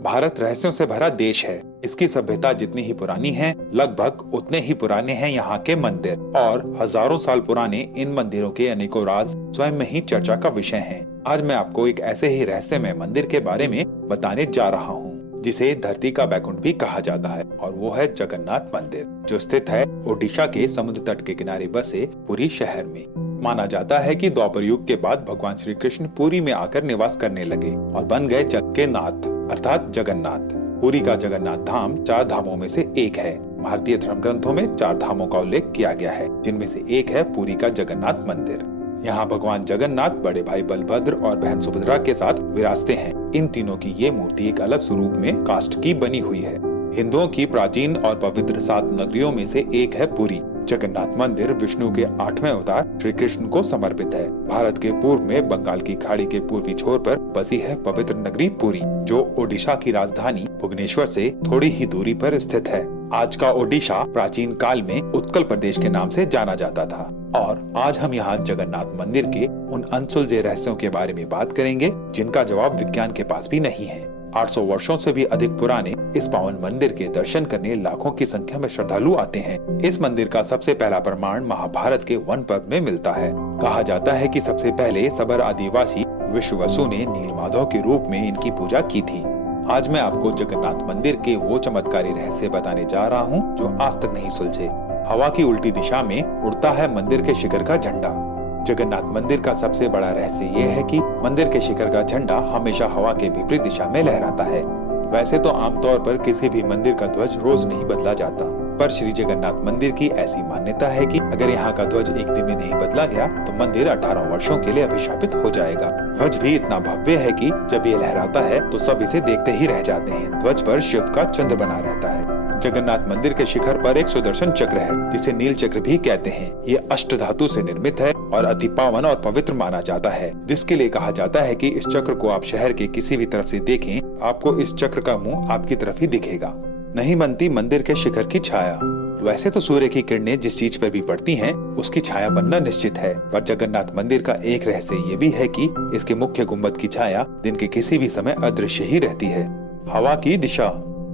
भारत रहस्यों से भरा देश है। इसकी सभ्यता जितनी ही पुरानी है, लगभग उतने ही पुराने हैं यहाँ के मंदिर, और हजारों साल पुराने इन मंदिरों के अनेकों राज स्वयं में ही चर्चा का विषय हैं। आज मैं आपको एक ऐसे ही रहस्यमय मंदिर के बारे में बताने जा रहा हूँ, जिसे धरती का बैकुंठ भी कहा जाता है, और वो है जगन्नाथ मंदिर, जो स्थित है ओडिशा के समुद्र तट के किनारे बसे पुरी शहर में। माना जाता है कि द्वापर युग के बाद भगवान श्री कृष्ण पुरी में आकर निवास करने लगे और बन गए जग के नाथ अर्थात जगन्नाथ। पुरी का जगन्नाथ धाम 4 धामों में से एक है। भारतीय धर्म ग्रंथों में 4 धामों का उल्लेख किया गया है, जिनमें से एक है पुरी का जगन्नाथ मंदिर। यहाँ भगवान जगन्नाथ बड़े भाई बलभद्र और बहन सुभद्रा के साथ विराजते हैं। इन तीनों की ये मूर्ति एक अलग स्वरूप में काष्ठ की बनी हुई है। हिंदुओं की प्राचीन और पवित्र 7 नगरियों में से एक है पुरी। जगन्नाथ मंदिर विष्णु के 8वें अवतार श्री कृष्ण को समर्पित है। भारत के पूर्व में बंगाल की खाड़ी के पूर्वी छोर पर बसी है पवित्र नगरी पुरी, जो ओडिशा की राजधानी भुवनेश्वर से थोड़ी ही दूरी पर स्थित है। आज का ओडिशा प्राचीन काल में उत्कल प्रदेश के नाम से जाना जाता था। और आज हम यहाँ जगन्नाथ मंदिर के उन अनसुलझे रहस्यों के बारे में बात करेंगे, जिनका जवाब विज्ञान के पास भी नहीं है। 800 वर्षों से भी अधिक पुराने इस पावन मंदिर के दर्शन करने लाखों की संख्या में श्रद्धालु आते हैं। इस मंदिर का सबसे पहला प्रमाण महाभारत के वन पर्व में मिलता है। कहा जाता है कि सबसे पहले सबर आदिवासी विश्ववसु ने नीलमाधव के रूप में इनकी पूजा की थी। आज मैं आपको जगन्नाथ मंदिर के वो चमत्कारी रहस्य बताने जा रहा हूँ, जो आज तक नहीं सुलझे। हवा की उल्टी दिशा में उड़ता है मंदिर के शिखर का झंडा। जगन्नाथ मंदिर का सबसे बड़ा रहस्य ये है कि मंदिर के शिखर का झंडा हमेशा हवा के विपरीत दिशा में लहराता है। वैसे तो आमतौर पर किसी भी मंदिर का ध्वज रोज नहीं बदला जाता, पर श्री जगन्नाथ मंदिर की ऐसी मान्यता है कि अगर यहाँ का ध्वज एक दिन में नहीं बदला गया तो मंदिर 18 वर्षों के लिए अभिशापित हो जाएगा। ध्वज भी इतना भव्य है कि जब ये लहराता है तो सब इसे देखते ही रह जाते हैं। ध्वज पर शिव का चंद्र बना रहता है। जगन्नाथ मंदिर के शिखर पर एक सुदर्शन चक्र है, जिसे नील चक्र भी कहते हैं। ये अष्ट धातु से निर्मित है और अति पावन और पवित्र माना जाता है, जिसके लिए कहा जाता है कि इस चक्र को आप शहर के किसी भी तरफ से देखें, आपको इस चक्र का मुंह आपकी तरफ ही दिखेगा। नहीं बनती मंदिर के शिखर की छाया। वैसे तो सूर्य की किरणें जिस चीज पर भी पड़ती हैं, उसकी छाया बनना निश्चित है, पर जगन्नाथ मंदिर का एक रहस्य ये भी है कि इसके मुख्य गुंबद की छाया दिन के किसी भी समय अदृश्य ही रहती है। हवा की दिशा।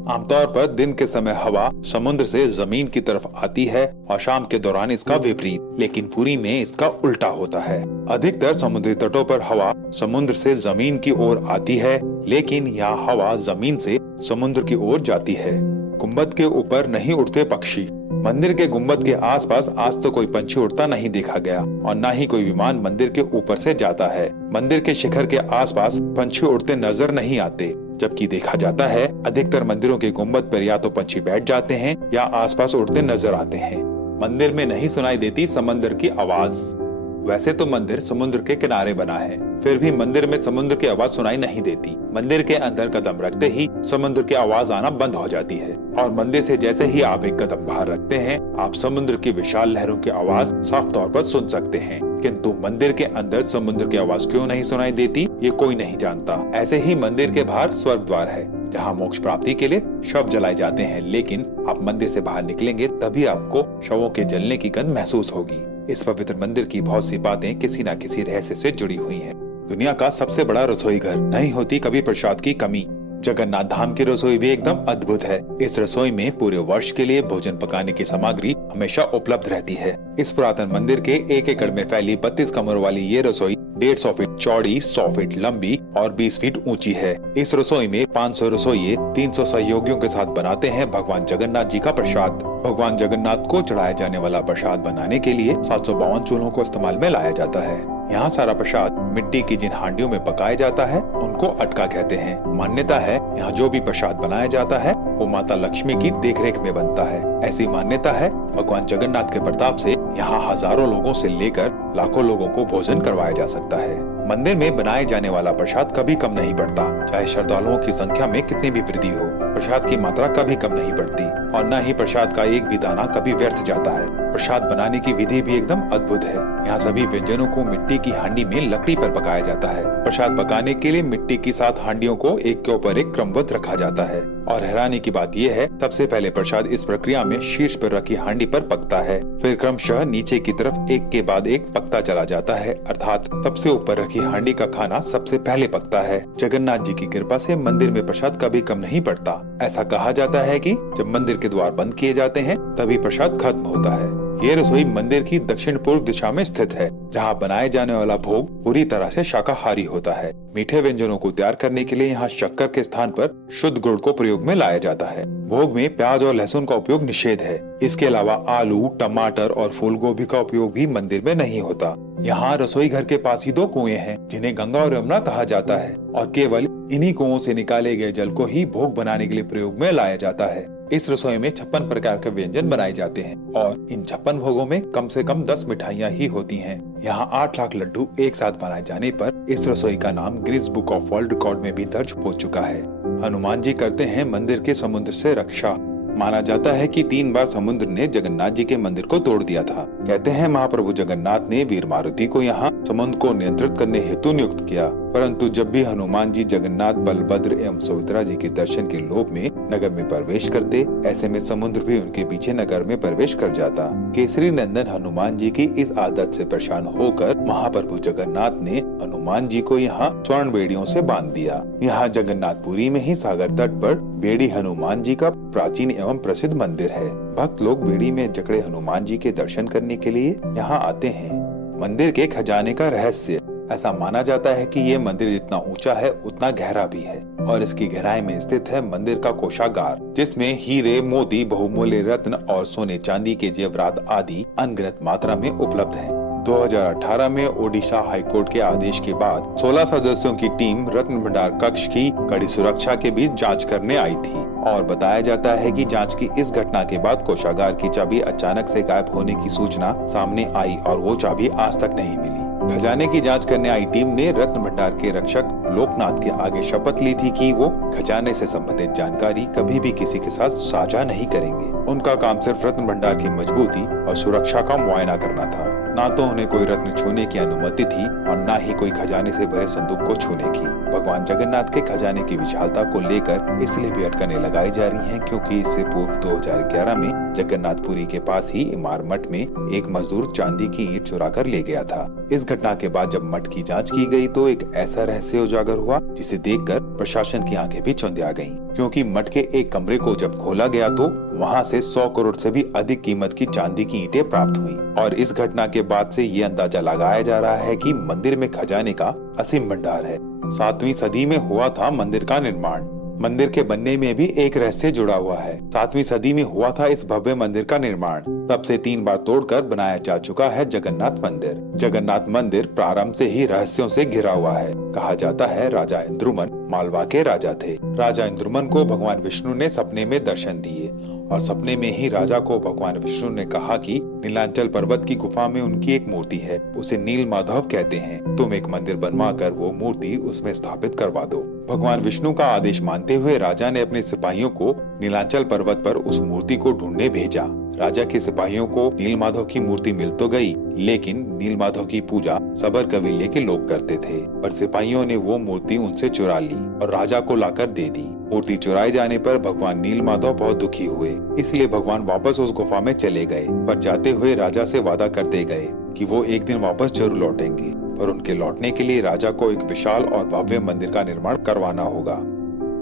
आमतौर पर दिन के समय हवा समुद्र से जमीन की तरफ आती है और शाम के दौरान इसका विपरीत, लेकिन पुरी में इसका उल्टा होता है। अधिकतर समुद्री तटों पर हवा समुद्र से जमीन की ओर आती है, लेकिन यहाँ हवा जमीन से समुद्र की ओर जाती है। गुंबद के ऊपर नहीं उड़ते पक्षी। मंदिर के गुंबद के आसपास आज तो कोई पंछी उड़ता नहीं देखा गया, और न ही कोई विमान मंदिर के ऊपर से जाता है। मंदिर के शिखर के आसपास पंछी उड़ते नजर नहीं आते, जबकि देखा जाता है अधिकतर मंदिरों के गुंबद पर या तो पंछी बैठ जाते हैं या आसपास उड़ते नजर आते हैं। मंदिर में नहीं सुनाई देती समंदर की आवाज। वैसे तो मंदिर समुद्र के किनारे बना है, फिर भी मंदिर में समुद्र की आवाज सुनाई नहीं देती। मंदिर के अंदर कदम रखते ही समुद्र की आवाज आना बंद हो जाती है, और मंदिर से जैसे ही आप एक कदम बाहर रखते हैं, आप समुद्र की विशाल लहरों की आवाज साफ तौर पर सुन सकते हैं। किंतु मंदिर के अंदर समुद्र की आवाज क्यों नहीं सुनाई देती, ये कोई नहीं जानता। ऐसे ही मंदिर के बाहर स्वर्ग द्वार है, जहाँ मोक्ष प्राप्ति के लिए शव जलाए जाते हैं, लेकिन आप मंदिर से बाहर निकलेंगे तभी आपको शवों के जलने की गंध महसूस होगी। इस पवित्र मंदिर की बहुत सी बातें किसी न किसी रहस्य से जुड़ी हुई हैं। दुनिया का सबसे बड़ा रसोई घर, नहीं होती कभी प्रसाद की कमी। जगन्नाथ धाम की रसोई भी एकदम अद्भुत है। इस रसोई में पूरे वर्ष के लिए भोजन पकाने की सामग्री हमेशा उपलब्ध रहती है। इस पुरातन मंदिर के 1 एकड़ में फैली 32 कमरों वाली ये रसोई 150 फीट चौड़ी, 100 फीट लंबी और 20 फीट ऊंची है। इस रसोई में 500 रसोइये 300 सहयोगियों के साथ बनाते हैं भगवान जगन्नाथ जी का प्रसाद। भगवान जगन्नाथ को चढ़ाए जाने वाला प्रसाद बनाने के लिए 752 चूल्हों को इस्तेमाल में लाया जाता है। यहाँ सारा प्रसाद मिट्टी की जिन हांडियों में पकाया जाता है, उनको अटका कहते हैं। मान्यता है यहाँ जो भी प्रसाद बनाया जाता है वो माता लक्ष्मी की देखरेख में बनता है। ऐसी मान्यता है भगवान जगन्नाथ के प्रताप से यहाँ हजारों लोगों से लेकर लाखों लोगों को भोजन करवाया जा सकता है। मंदिर में बनाए जाने वाला प्रसाद कभी कम नहीं पड़ता, चाहे श्रद्धालुओं की संख्या में कितनी भी वृद्धि हो। प्रसाद की मात्रा कभी कम नहीं बढ़ती, और न ही प्रसाद का एक भी दाना कभी व्यर्थ जाता है। प्रसाद बनाने की विधि भी एकदम अद्भुत है। यहाँ सभी व्यंजनों को मिट्टी की हांडी में लकड़ी पर पकाया जाता है। प्रसाद पकाने के लिए मिट्टी की 7 हांडियों को एक के ऊपर एक क्रमबद्ध रखा जाता है। और हैरानी की बात यह है, सबसे पहले प्रसाद इस प्रक्रिया में शीर्ष पर रखी हांडी पर पकता है, फिर क्रमशः नीचे की तरफ एक के बाद एक पकता चला जाता है, अर्थात सबसे ऊपर रखी हांडी का खाना सबसे पहले पकता है। जगन्नाथ जी की कृपा से मंदिर में प्रसाद कभी कम नहीं पड़ता। ऐसा कहा जाता है कि जब मंदिर के द्वार बंद किए जाते हैं तभी प्रसाद खत्म होता है। ये रसोई मंदिर की दक्षिण पूर्व दिशा में स्थित है, जहाँ बनाए जाने वाला भोग पूरी तरह से शाकाहारी होता है। मीठे व्यंजनों को तैयार करने के लिए यहाँ शक्कर के स्थान पर शुद्ध गुड़ को प्रयोग में लाया जाता है। भोग में प्याज और लहसुन का उपयोग निषेध है। इसके अलावा आलू, टमाटर और फूल गोभी का उपयोग भी मंदिर में नहीं होता। यहाँ रसोई घर के पास ही 2 कुएं हैं, जिन्हें गंगा और यमुना कहा जाता है, और केवल इन्हीं कुओं से निकाले गए जल को ही भोग बनाने के लिए प्रयोग में लाया जाता है। इस रसोई में 56 प्रकार के व्यंजन बनाए जाते हैं और इन 56 भोगों में कम से कम 10 मिठाइयाँ ही होती हैं। यहाँ 8 लाख लड्डू एक साथ बनाए जाने पर इस रसोई का नाम Guinness book of world record में भी दर्ज हो चुका है। हनुमान जी करते हैं मंदिर के समुद्र से रक्षा। माना जाता है कि 3 बार समुद्र ने जगन्नाथ जी के मंदिर को तोड़ दिया था। कहते हैं महाप्रभु जगन्नाथ ने वीर मारुति को यहाँ समुद्र को नियंत्रित करने हेतु नियुक्त किया, परंतु जब भी हनुमान जी जगन्नाथ, बलभद्र एवं सुभद्रा जी के दर्शन के लोभ में नगर में प्रवेश करते, ऐसे में समुद्र भी उनके पीछे नगर में प्रवेश कर जाता। केसरी नंदन हनुमान जी की इस आदत से परेशान होकर महाप्रभु जगन्नाथ ने हनुमान जी को यहाँ स्वर्ण बेड़ियों से बांध दिया। यहाँ जगन्नाथपुरी में ही सागर तट पर बेड़ी हनुमान जी का प्राचीन एवं प्रसिद्ध मंदिर है। भक्त लोग बेड़ी में जकड़े हनुमान जी के दर्शन करने के लिए यहाँ आते हैं। मंदिर के खजाने का रहस्य, ऐसा माना जाता है कि ये मंदिर जितना ऊंचा है उतना गहरा भी है और इसकी गहराई में स्थित है मंदिर का कोषागार, जिसमें हीरे, मोती, बहुमूल्य रत्न और सोने चांदी के जेवरात आदि अनगिनत मात्रा में उपलब्ध हैं। 2018 में ओडिशा हाईकोर्ट के आदेश के बाद 16 सदस्यों की टीम रत्न भंडार कक्ष की कड़ी सुरक्षा के बीच जांच करने आई थी और बताया जाता है कि जांच की इस घटना के बाद कोषागार की चाबी अचानक से गायब होने की सूचना सामने आई और वो चाबी आज तक नहीं मिली। खजाने की जांच करने आई टीम ने रत्न भंडार के रक्षक लोकनाथ के आगे शपथ ली थी कि वो खजाने से संबंधित जानकारी कभी भी किसी के साथ साझा नहीं करेंगे। उनका काम सिर्फ रत्न भंडार की मजबूती और सुरक्षा का मुआयना करना था। ना तो उन्हें कोई रत्न छूने की अनुमति थी और ना ही कोई खजाने से भरे संदूक को छूने की। भगवान जगन्नाथ के खजाने की विशालता को लेकर इसलिए भी अटकनें लगाई जा रही हैं क्योंकि इससे पूर्व 2011 में जगन्नाथपुरी के पास ही इमार मठ में एक मजदूर चांदी की ईंट चुरा कर ले गया था। इस घटना के बाद जब मठ की जांच की गई तो एक ऐसा रहस्य उजागर हुआ जिसे देखकर प्रशासन की आंखें भी चौंधिया गईं, क्योंकि मठ के एक कमरे को जब खोला गया तो वहां से 100 करोड़ से भी अधिक कीमत की चांदी की ईंटें प्राप्त हुई। और इस घटना के बाद से ये अंदाजा लगाया जा रहा है कि मंदिर में खजाने का असीम भंडार है। 7वीं सदी में हुआ था मंदिर का निर्माण। मंदिर के बनने में भी एक रहस्य जुड़ा हुआ है। 7वीं सदी में हुआ था इस भव्य मंदिर का निर्माण। तब से 3 बार तोड़कर बनाया जा चुका है जगन्नाथ मंदिर। जगन्नाथ मंदिर प्रारंभ से ही रहस्यों से घिरा हुआ है। कहा जाता है राजा इंद्रुमन मालवा के राजा थे। राजा इंद्रुमन को भगवान विष्णु ने सपने में दर्शन दिए और सपने में ही राजा को भगवान विष्णु ने कहा कि नीलांचल पर्वत की गुफा में उनकी एक मूर्ति है, उसे नील माधव कहते हैं। तुम एक मंदिर बनवा कर वो मूर्ति उसमें स्थापित करवा दो। भगवान विष्णु का आदेश मानते हुए राजा ने अपने सिपाहियों को नीलांचल पर्वत पर उस मूर्ति को ढूंढने भेजा। राजा के सिपाहियों को नील माधव की मूर्ति मिल तो गई, लेकिन नील माधव की पूजा सबर कबीले के लोग करते थे। पर सिपाहियों ने वो मूर्ति उनसे चुरा ली और राजा को लाकर दे दी। मूर्ति चुराए जाने पर भगवान नील माधव बहुत दुखी हुए, इसलिए भगवान वापस उस गुफा में चले गए। पर जाते हुए राजा से वादा करते गए कि वो एक दिन वापस जरूर लौटेंगे, पर उनके लौटने के लिए राजा को एक विशाल और भव्य मंदिर का निर्माण करवाना होगा।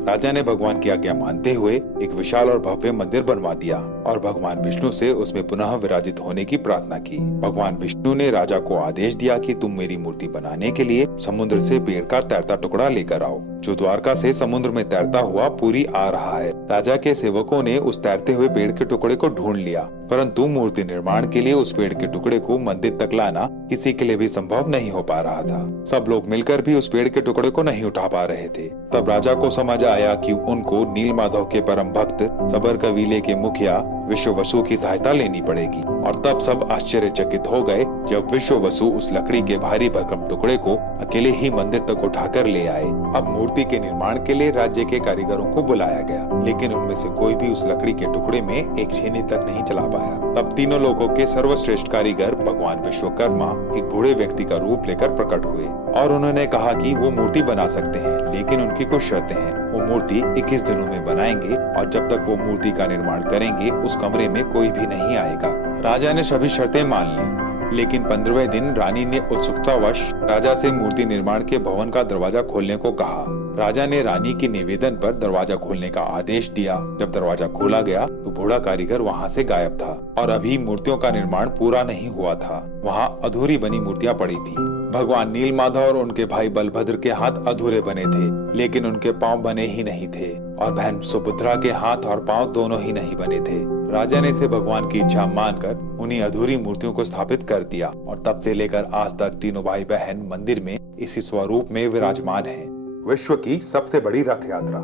राजा ने भगवान की आज्ञा मानते हुए एक विशाल और भव्य मंदिर बनवा दिया और भगवान विष्णु से उसमें पुनः विराजित होने की प्रार्थना की। भगवान विष्णु ने राजा को आदेश दिया कि तुम मेरी मूर्ति बनाने के लिए समुद्र से पेड़ का तैरता टुकड़ा लेकर आओ, जो द्वारका से समुद्र में तैरता हुआ पुरी आ रहा है। राजा के सेवकों ने उस तैरते हुए पेड़ के टुकड़े को ढूंढ लिया, परंतु मूर्ति निर्माण के लिए उस पेड़ के टुकड़े को मंदिर तक लाना किसी के लिए भी संभव नहीं हो पा रहा था। सब लोग मिलकर भी उस पेड़ के टुकड़े को नहीं उठा पा रहे थे। तब राजा को समझ आया कि उनको नील माधव के परम भक्त सबर कबीले के मुखिया विश्ववसु की सहायता लेनी पड़ेगी। और तब सब आश्चर्यचकित हो गए जब विश्ववसु उस लकड़ी के भारी भरकम टुकड़े को अकेले ही मंदिर तक उठाकर ले आए। अब मूर्ति के निर्माण के लिए राज्य के कारीगरों को बुलाया गया, लेकिन उनमें से कोई भी उस लकड़ी के टुकड़े में एक छेनी तक नहीं चला पाया। तब तीनों लोगों के सर्वश्रेष्ठ कारीगर भगवान विश्वकर्मा एक बूढ़े व्यक्ति का रूप लेकर प्रकट हुए और उन्होंने कहा कि वो मूर्ति बना सकते हैं, लेकिन उनकी कुछ शर्तें हैं। वो मूर्ति 21 दिनों में बनाएंगे और जब तक वो मूर्ति का निर्माण करेंगे उस कमरे में कोई भी नहीं आएगा। राजा ने सभी शर्तें मान ली, लेकिन 15वें दिन रानी ने उत्सुकतावश राजा से मूर्ति निर्माण के भवन का दरवाजा खोलने को कहा। राजा ने रानी की निवेदन पर दरवाजा खोलने का आदेश दिया। जब दरवाजा खोला गया तो बूढ़ा कारीगर वहां से गायब था और अभी मूर्तियों का निर्माण पूरा नहीं हुआ था। वहां अधूरी बनी मूर्तियां पड़ी थी। भगवान नीलमाधव और उनके भाई बलभद्र के हाथ अधूरे बने थे, लेकिन उनके पांव बने ही नहीं थे और बहन सुभद्रा के हाथ और पांव दोनों ही नहीं बने थे। राजा ने इसे भगवान की इच्छा मानकर उन्हीं अधूरी मूर्तियों को स्थापित कर दिया और तब से लेकर आज तक तीनों भाई बहन मंदिर में इसी स्वरूप में विराजमान हैं। विश्व की सबसे बड़ी रथ यात्रा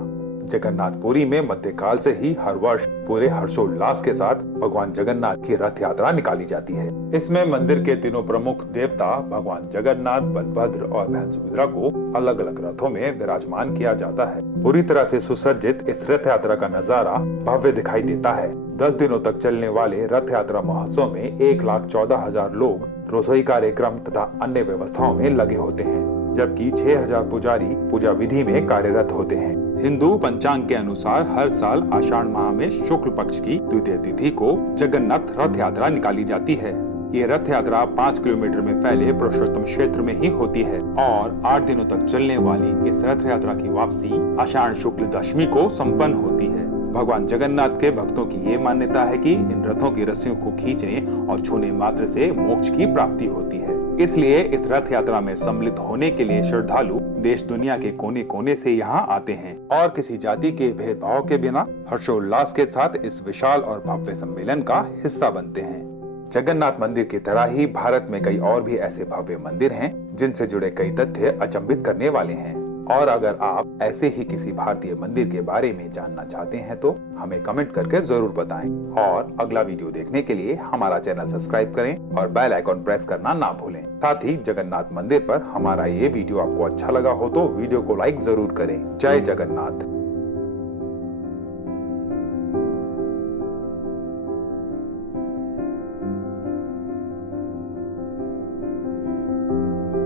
जगन्नाथपुरी में मध्यकाल से ही हर वर्ष पूरे हर्षोल्लास के साथ भगवान जगन्नाथ की रथ यात्रा निकाली जाती है। इसमें मंदिर के तीनों प्रमुख देवता भगवान जगन्नाथ, बलभद्र और बहन सुभद्रा को अलग अलग रथों में विराजमान किया जाता है। पूरी तरह से सुसज्जित इस रथ यात्रा का नजारा भव्य दिखाई देता है। 10 दिनों तक चलने वाले रथ यात्रा महोत्सव में 1,14,000 लोग रसोई कार्यक्रम तथा अन्य व्यवस्थाओं में लगे होते हैं, जबकि 6,000 पुजारी पूजा विधि में कार्यरत होते हैं। हिंदू पंचांग के अनुसार हर साल आषाढ़ माह में शुक्ल पक्ष की द्वितीय तिथि को जगन्नाथ रथ यात्रा निकाली जाती है। ये रथ यात्रा 5 किलोमीटर में फैले पुरुषोत्तम क्षेत्र में ही होती है और 8 दिनों तक चलने वाली इस रथ यात्रा की वापसी आषाढ़ शुक्ल दशमी को संपन्न होती है। भगवान जगन्नाथ के भक्तों की ये मान्यता है कि इन रथों की रस्सियों को खींचने और छूने मात्र से मोक्ष की प्राप्ति होती है। इसलिए इस रथ यात्रा में सम्मिलित होने के लिए श्रद्धालु देश दुनिया के कोने कोने से यहाँ आते हैं और किसी जाति के भेदभाव के बिना हर्षोल्लास के साथ इस विशाल और भव्य सम्मेलन का हिस्सा बनते हैं। जगन्नाथ मंदिर की तरह ही भारत में कई और भी ऐसे भव्य मंदिर हैं जिनसे जुड़े कई तथ्य अचंभित करने वाले हैं। और अगर आप ऐसे ही किसी भारतीय मंदिर के बारे में जानना चाहते हैं तो हमें कमेंट करके जरूर बताएं और अगला वीडियो देखने के लिए हमारा चैनल सब्सक्राइब करें और बेल आइकॉन प्रेस करना ना भूलें। साथ ही जगन्नाथ मंदिर पर हमारा ये वीडियो आपको अच्छा लगा हो तो वीडियो को लाइक जरूर करें। जय जगन्नाथ।